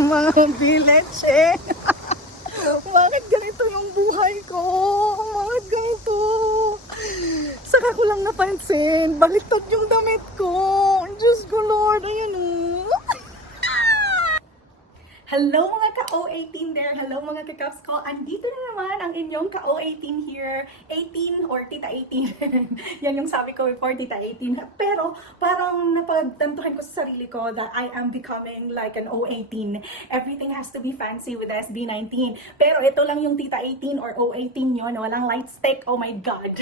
Mga bileche. Bakit ganito yung buhay ko? Bakit ganito? Saka ko lang napansin, baliktad yung damit ko. Diyos ko Lord, ayan o. Hello mga ka-O18 there! Hello mga ka-Caps ko! Andito na naman ang inyong ka-O18 here. 18 or Tita 18. Yan yung sabi ko before, Tita 18. Pero parang napagtantuhan ko sa sarili ko that I am becoming like an O18. Everything has to be fancy with SB19. Pero ito lang yung Tita 18 or O18 yun. Walang light stick. Oh my God!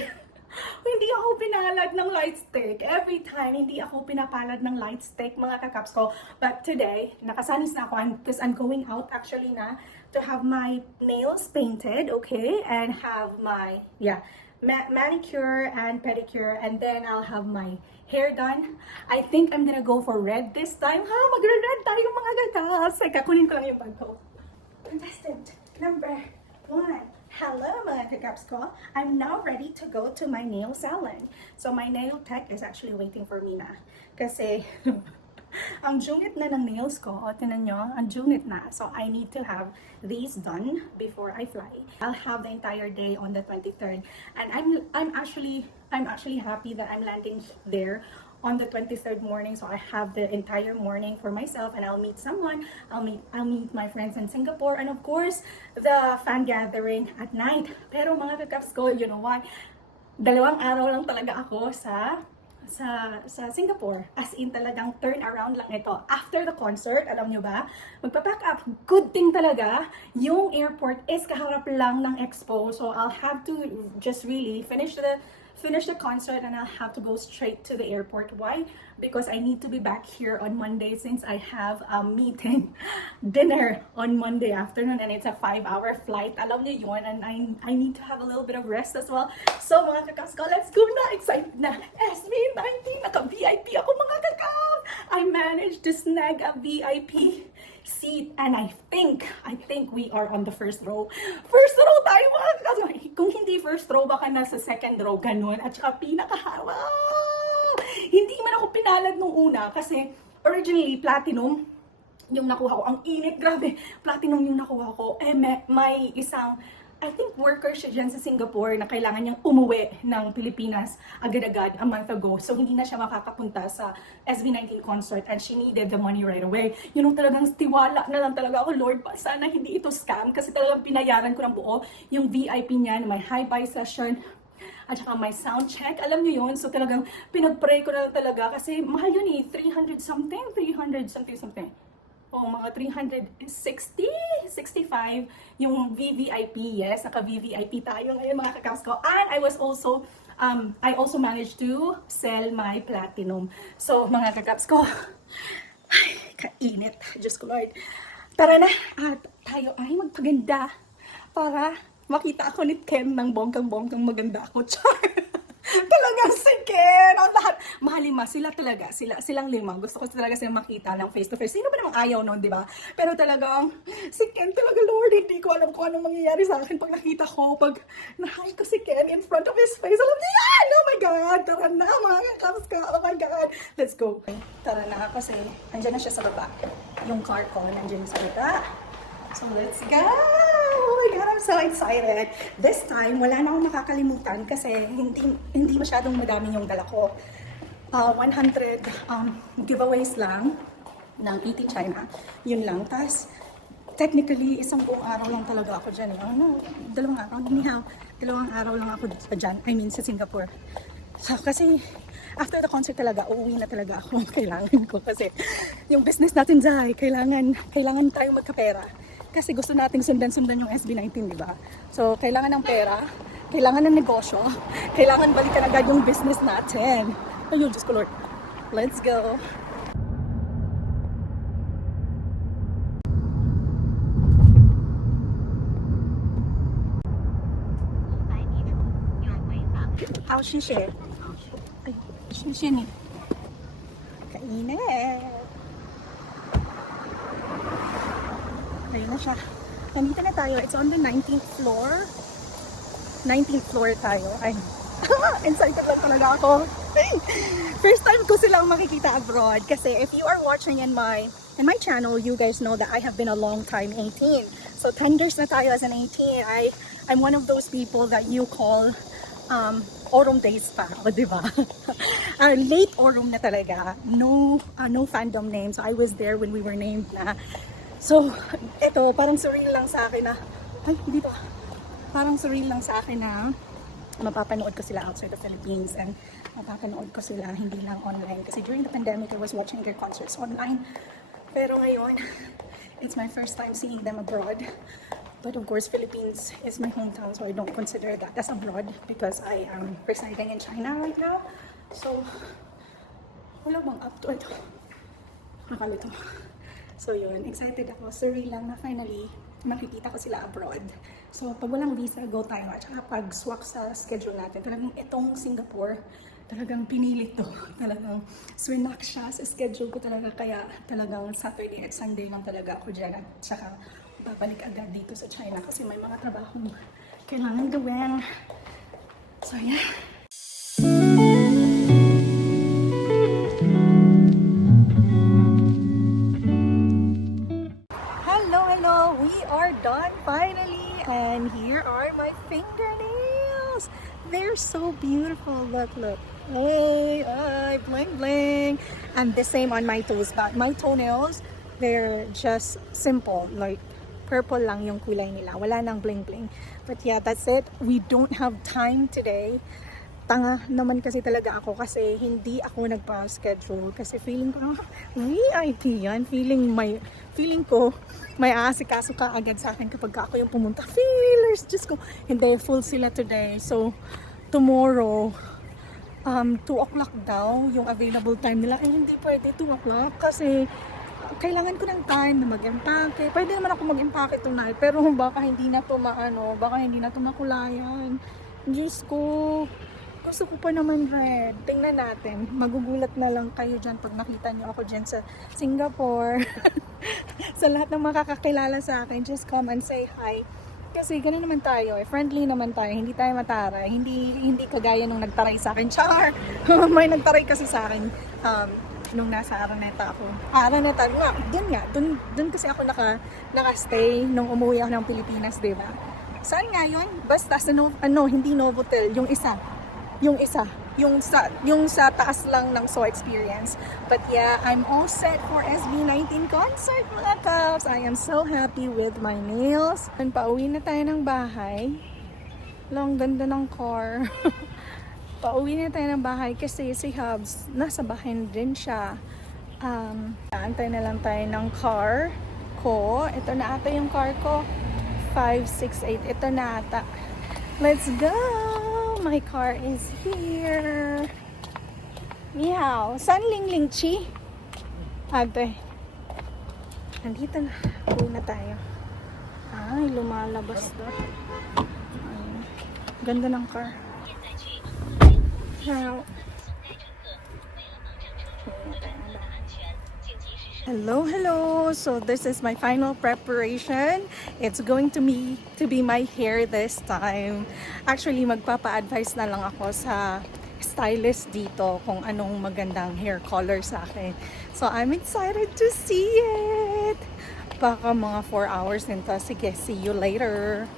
Hindi ako pinalad ng light stick. Every time, hindi ako pinapalad ng light stick, mga kakaps ko. But today, nakasanis na ako because I'm going out actually na to have my nails painted, okay? And have my, manicure and pedicure. And then I'll have my hair done. I think I'm gonna go for red this time. Ha? Magre-red tayo mga kakaps. Teka, kunin ko lang yung bag ko. Contestant number 1. Hello mga kakaps ko! I'm now ready to go to my nail salon. So my nail tech is actually waiting for me na. Kasi ang jungit na ng nails ko, o tinan nyo, ang jungit na. So I need to have these done before I fly. I'll have the entire day on the 23rd. And I'm actually happy that I'm landing there on the 23rd morning, so I have the entire morning for myself, and I'll meet someone. I'll meet my friends in Singapore, and of course the fan gathering at night. Pero mga kakaps ko, you know what? 2 araw lang talaga ako sa Singapore. As in talagang turn around lang ito. After the concert, alam nyo ba? Magpa-pack up. Good thing talaga, yung airport is kaharap lang ng expo. So I'll have to just really finish the concert and I'll have to go straight to the airport. Why? Because I need to be back here on Monday since I have a meeting, dinner on Monday afternoon, and it's a 5-hour flight. Alam niyo yun, and I need to have a little bit of rest as well. So mga kakas ko, let's go na! Excited na! SB19! Naka-VIP ako mga kakas! I managed to snag a VIP seat, and I think we are on the first row. First row tayo mga kakas! Kung hindi first row, baka nasa second row, ganun. At saka pinakaharap. Hindi man ako pinalad nung una kasi originally platinum yung nakuha ko. Ang init, grabe. Platinum yung nakuha ko. Eh, may isang, I think worker siya dyan sa Singapore na kailangan niyang umuwi ng Pilipinas agad-agad a month ago. So hindi na siya makakapunta sa SB19 concert and she needed the money right away. You know, talagang tiwala na lang talaga ako, Lord, sana hindi ito scam kasi talagang binayaran ko ng buo yung VIP niya na may high-buy session at saka may sound check. Alam niyo yun? So talagang pinag-pray ko na lang talaga kasi mahal yun eh. 300 something. O mga 360, 65 yung VVIP. Yes, naka-VVIP tayo ngayon mga kakaps ko. And I also managed to sell my platinum. So mga kakaps ko, ay, kainit. Diyos ko Lord. Tara na, at tayo ay magpaganda para makita ako ni Ken ng bonggang-bonggang maganda ako. Char! Talagang si Ken! Ang lahat. Mahalima, sila talaga. Silang 5. Gusto ko talaga silang makita ng face-to-face. Sino ba namang ayaw nun, di ba? Pero talagang, si Ken talaga, Lord, hindi ko alam kung anong mangyayari sa akin pag nakita ko, pag nahay ko si Ken in front of his face. Alam niya yan! Oh my God! Tara na, mga kakaps ka! Oh my God! Let's go! Tara na, kasi andyan na siya sa baba. Yung car ko, andyan sa baba. So, let's go! Oh my God, I'm so excited. This time, wala na akong makakalimutan kasi hindi masyadong madami yung dala ko. 100 giveaways lang ng ET China. Yun lang. Tapos, technically, isang buong araw lang talaga ako dyan. 2 araw. Anyhow, 2 araw lang ako dyan. I mean, sa Singapore. So, kasi, after the concert talaga, uuwi na talaga ako. Kailangan ko kasi yung business natin, Zay, kailangan tayong magkapera. Kasi gusto nating sundan-sundan yung SB19, di ba? So, kailangan ng pera, kailangan ng negosyo, kailangan balikan agad yung business natin. Ayun, Diyos ko Lord. Let's go! How shishe? Ay, shishe ni. Kainit! Ayun na siya. Nandito na tayo. It's on the 19th floor. 19th floor tayo. Ay, excited lang talaga ako. First time ko silang makikita abroad. Kasi if you are watching in my in my channel, you guys know that I have been a long time 18. So 10 years na tayo as an 18. I'm one of those people that you call autumn days pa, o diba? Late autumn na talaga. No fandom name. So I was there when we were named na. So, ito, parang surreal lang sa akin na, ay, hindi pa. Parang surreal lang sa akin na mapapanood ko sila outside the Philippines and mapapanood ko sila hindi lang online. Kasi during the pandemic, I was watching their concerts online. Pero ngayon, it's my first time seeing them abroad. But of course, Philippines is my hometown, so I don't consider that as abroad because I am residing in China right now. So, wala bang up to ito? Nakalito. So yun, excited ako. Surreal lang na finally makikita ko sila abroad. So pag walang visa, go tayo. At saka pag swak sa schedule natin, talagang itong Singapore, talagang pinilit to. Talagang swinak siya sa schedule ko talaga. Kaya talagang Saturday at Sunday lang talaga ako dyan. At saka babalik agad dito sa China kasi may mga trabahong kailangan gawin. So yeah. We are done finally, and here are my fingernails. They're so beautiful. Look. Hey, bling bling. And the same on my toes, but my toenails, they're just simple, like purple lang yung kulay nila. Wala nang bling bling. But yeah, that's it. We don't have time today. Tanga naman kasi talaga ako kasi hindi ako nagpa-schedule kasi feeling ko VIP yan. Feeling ko may aasikaso ka agad sa akin kapag ako yung pumunta. Feelers, just ko. Hindi, full sila today. So, tomorrow, 2 o'clock daw yung available time nila. Eh, hindi pwede 2 o'clock kasi kailangan ko ng time na mag-empake. Pwede naman ako mag-empake tonight pero baka hindi na to makulayan. Diyos ko. Gusto ko pa naman red. Tingnan natin. Magugulat na lang kayo dyan pag nakita nyo ako dyan sa Singapore. Sa lahat ng makakakilala sa akin, just come and say hi. Kasi gano'n naman tayo. Friendly naman tayo. Hindi tayo mataray. Hindi kagaya nung nagtaray sa akin. Char! May nagtaray kasi sa akin nung nasa Araneta ako. Araneta, dun kasi ako naka-stay nung umuwi ako ng Pilipinas, diba? Saan nga yun? Basta sa hindi Novotel, yung sa taas lang ng So Experience. But yeah, I'm all set for SB19 concert, mga kaps. I am so happy with my nails. And pauwi na tayo ng bahay. Long ganda ng car. Pauwi na tayo ng bahay kasi si Hubs, nasa bahay din siya. Antay na lang tayo ng car ko. Ito na ata yung car ko. 568. Ito na ata. Let's go! My car is here. Meow. San Ling Ling Chi? Ate. Nandito na. Uwi na tayo. Ay, lumalabas na. Ganda ng car. Meow. Hello. So this is my final preparation. It's going to be my hair this time. Actually, magpapa-advise na lang ako sa stylist dito kung anong magandang hair color sa akin. So I'm excited to see it. Baka mga 4 hours nito. Sige, see you later.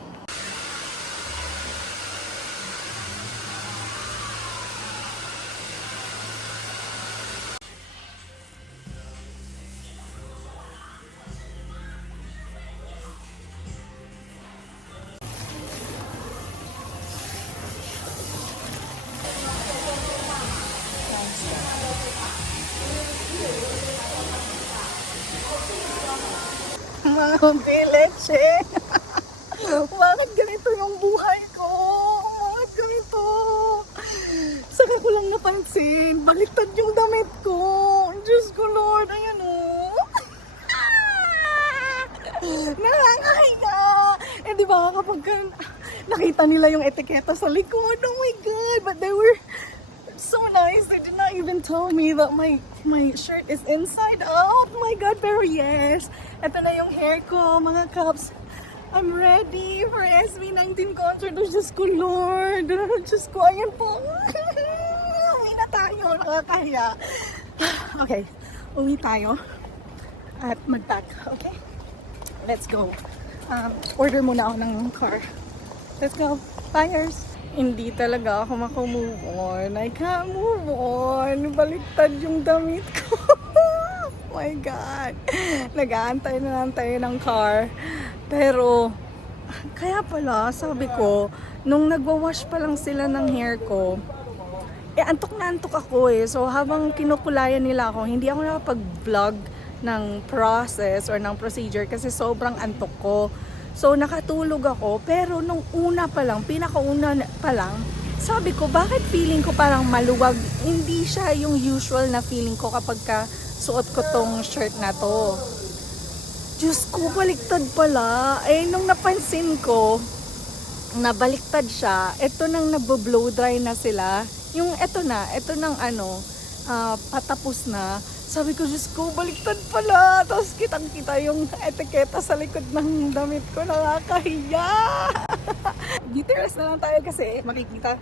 Mga bileche. Bakit ganito yung buhay ko? Bakit ganito? Saka ko lang napansin, baliktad yung damit ko. Diyos ko Lord, ayan o. Nakakahiya. Eh di ba kapag nakita nila yung etiketa sa likod, oh my God, but they were so nice. They did not even tell me that my shirt is inside out. Oh my God, pero yes. Ito na yung hair ko, mga kaps. I'm ready for SB19 concert. Oh, Diyos ko, Lord. Diyos ko, ayan po. Uwi na tayo. Nakakahiya. Okay, uwi tayo. at mag-pack. Okay? Let's go. Order muna ako ng car. Let's go. Buyers! Hindi talaga ako makamove on. I can't move on. Baliktad yung damit ko. Oh my God. Nag-aantay na lang tayo ng car. Pero, kaya pala, sabi ko, nung nagwawash pa lang sila ng hair ko, antok na antok ako eh. So, habang kinukulayan nila ako, hindi ako nakapag-vlog ng process or ng procedure kasi sobrang antok ko. So, nakatulog ako. Pero, nung una pa lang, pinakauna pa lang, sabi ko, bakit feeling ko parang maluwag? Hindi siya yung usual na feeling ko kapag suot ko tong shirt na to. Diyos ko, baliktad pala. Eh, nung napansin ko, na baliktad siya, eto nang nagbo-blow dry na sila. Yung eto nang patapos na. Sabi ko, Diyos ko, baliktad pala. Tapos kitang-kita yung etiketa sa likod ng damit ko. Nakakahiya. Details na lang tayo kasi makikita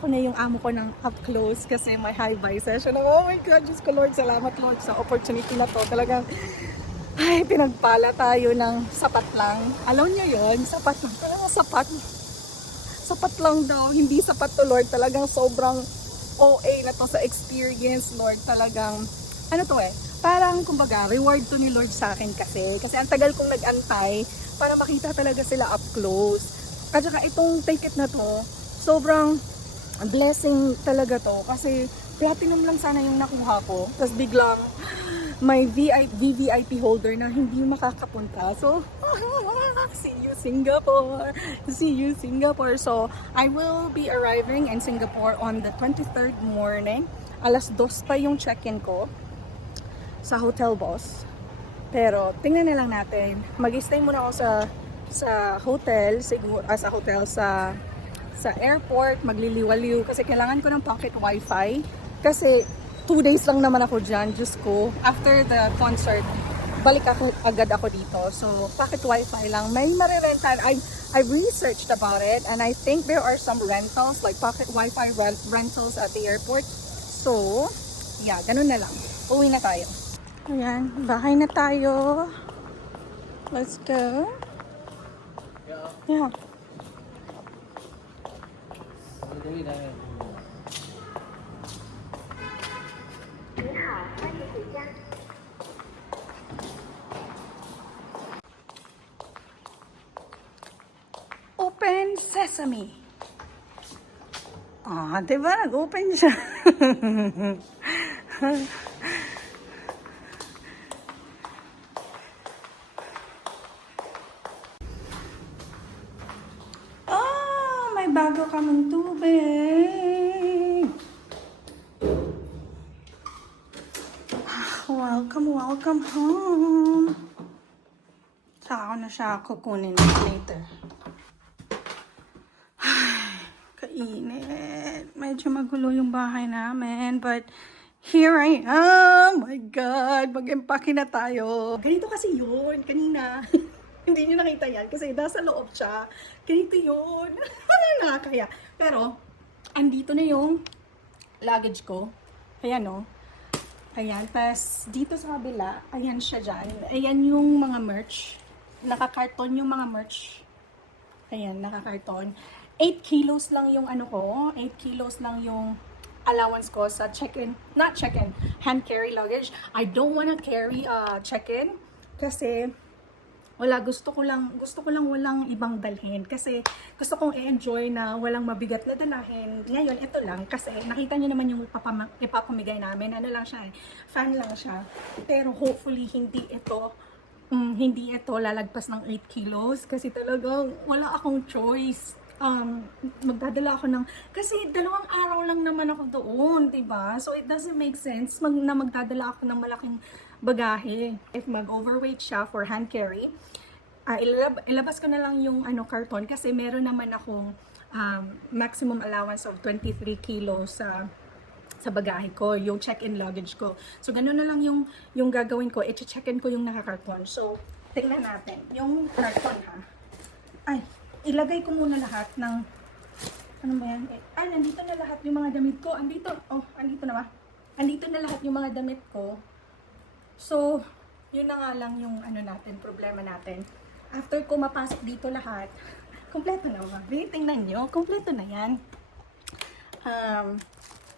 ko na yung amo ko ng up close kasi may high-buy session. Oh my God, Diyos ko Lord, salamat Lord sa opportunity na to. Talagang, ay, pinagpala tayo ng sapat lang. Alam nyo yun, sapat lang. Talagang sapat. Sapat lang daw. Hindi sapat to Lord. Talagang sobrang OA na to sa experience Lord. Talagang, ano to eh, parang kumbaga, reward to ni Lord sa akin kasi. Kasi ang tagal kong nag-antay para makita talaga sila up close. At saka itong ticket na to, sobrang blessing talaga to. Kasi platinum lang sana yung nakuha ko. Tapos biglang may VVIP holder na hindi makakapunta. So, see you Singapore! See you Singapore! So, I will be arriving in Singapore on the 23rd morning. Alas 2 pa yung check-in ko sa hotel boss. Pero, tingnan na lang natin. Mag-stay muna ako sa hotel, siguro, sa airport, magliliwaliw kasi kailangan ko ng pocket wifi kasi 2 days lang naman ako dyan, Diyos ko. After the concert, balik agad ako dito. So, pocket wifi lang. May marirentan. I've researched about it and I think there are some rentals, like pocket wifi rentals at the airport. So, yeah, ganun na lang. Uwi na tayo. Ayan, bahay na tayo. Let's go. Yeah. Open sesame. Ah, diba? Nag-open siya. Oh, may bago kaming tubig. Welcome home. Saka ko na siya kukunin later. Kainit. Medyo magulo yung bahay namin. But here I am. My God. Mag-empake na tayo. Ganito kasi yun. Kanina. Hindi nyo nakita yan. Kasi nasa loob siya. Ganito yun. Parang nakakaya. Pero, andito na yung luggage ko. Ayan o. Ayan. Tapos, dito sa kabila, ayan siya dyan. Ayan yung mga merch. Nakakarton yung mga merch. Ayan, nakakarton. 8 kilos lang yung ano ko. 8 kilos lang yung allowance ko sa check-in. Not check-in. Hand carry luggage. I don't wanna carry check-in. Kasi, gusto ko lang walang ibang dalhin. Kasi, gusto kong i-enjoy na walang mabigat na dalahin. Ngayon, ito lang. Kasi, nakita niyo naman yung ipapamigay namin. Ano lang siya, fan lang siya. Pero, hopefully, hindi ito lalagpas ng 8 kilos. Kasi talagang, wala akong choice. Magdadala ako kasi 2 araw lang naman ako doon, diba? So, it doesn't make sense na magdadala ako ng malaking bagahe. If mag-overweight siya for hand carry, ilabas ko na lang yung karton kasi meron naman akong maximum allowance of 23 kilos sa bagahe ko, yung check-in luggage ko. So, ganun na lang yung gagawin ko. I-check-in ko yung nakakarton. So, tingnan natin. Yung karton, ha? Ay, ilagay ko muna lahat ng, ano ba yan? Ay, nandito na lahat yung mga damit ko. Andito na ba? Andito na lahat yung mga damit ko. So, yun na nga lang yung ano natin, problema natin. After ko mapasok dito lahat, kompleto na ba? Tingnan nyo, kompleto na yan.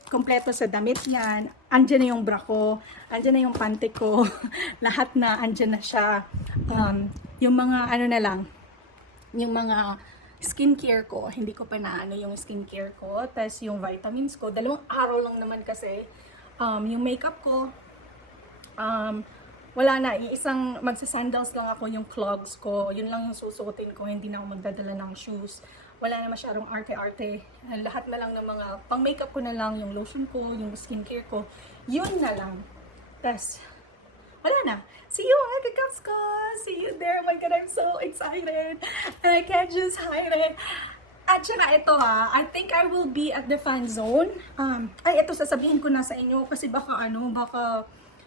Kompleto sa damit yan. Andyan na yung bra ko, andyan na yung pante ko, lahat na andyan na siya. Yung mga ano na lang, yung mga skincare ko, hindi ko pa naano yung skincare ko, tas yung vitamins ko, 2 araw lang naman kasi. Yung makeup ko, wala na, isang magsasandals lang ako, yung clogs ko, yun lang yung susuotin ko, hindi na ako magdadala ng shoes. Wala na masyadong arte-arte. Lahat na lang ng mga pang-makeup ko na lang, yung lotion ko, yung skincare ko, yun na lang. Tas, wala na. See you mga kakaps ko! See you there! Oh my God, I'm so excited! And I can't just hide it. At saka ito I think I will be at the fan zone. Ito sasabihin ko na sa inyo kasi baka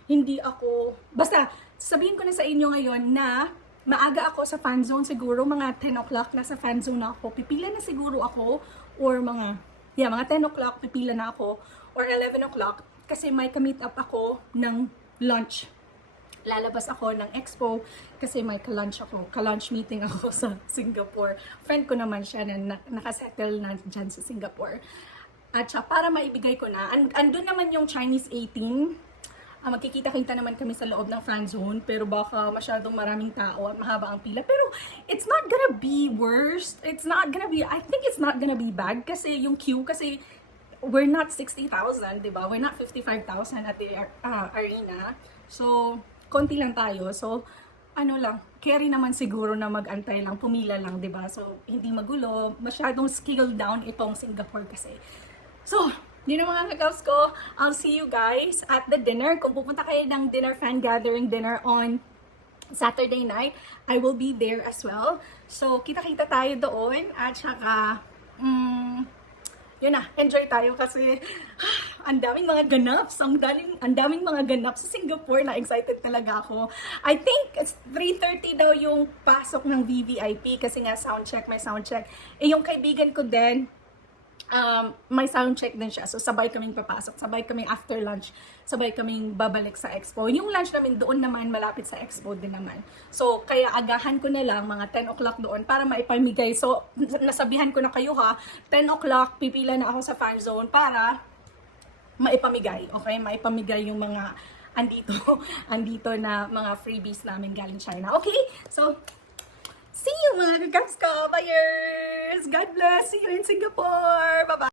hindi ako, basta sasabihin ko na sa inyo ngayon na maaga ako sa fan zone siguro, mga 10 o'clock nasa fan zone na ako. Pipila na siguro ako or mga 10 o'clock pipila na ako or 11 o'clock kasi may ka-meet up ako ng lunch. Lalabas ako ng expo kasi may ka-lunch meeting ako sa Singapore. Friend ko naman siya na nakasettle na dyan sa Singapore. At siya, para maibigay ko na, andun naman yung Chinese 18. Magkikita-kita naman kami sa loob ng fan zone, pero baka masyadong maraming tao at mahaba ang pila. Pero it's not gonna be worst. I think it's not gonna be bad kasi yung queue, kasi we're not 60,000, di ba? We're not 55,000 at the arena. So, konti lang tayo. So, carry naman siguro na mag-antay lang, pumila lang, di ba? So, hindi magulo. Masyadong scale down itong Singapore kasi. So, yun ang mga kakaws ko. I'll see you guys at the dinner. Kung pupunta kayo ng fan gathering dinner on Saturday night, I will be there as well. So, kita-kita tayo doon. At saka, yun na, enjoy tayo kasi ang daming mga ganaps. Ang daming mga ganaps sa Singapore. Na-excited talaga ako. I think it's 3:30 daw yung pasok ng VVIP kasi nga may sound check. Yung kaibigan ko din, may sound check din siya. So, sabay kaming papasok. Sabay kaming after lunch. Sabay kaming babalik sa expo. Yung lunch namin doon naman, malapit sa expo din naman. So, kaya agahan ko na lang mga 10 o'clock doon para maipamigay. So, nasabihan ko na kayo 10 o'clock, pipila na ako sa fan zone para maipamigay. Okay? Maipamigay yung mga andito na mga freebies namin galing China. Okay? So, see you mga kagaps ko, buyers! God bless! See you in Singapore! Bye-bye!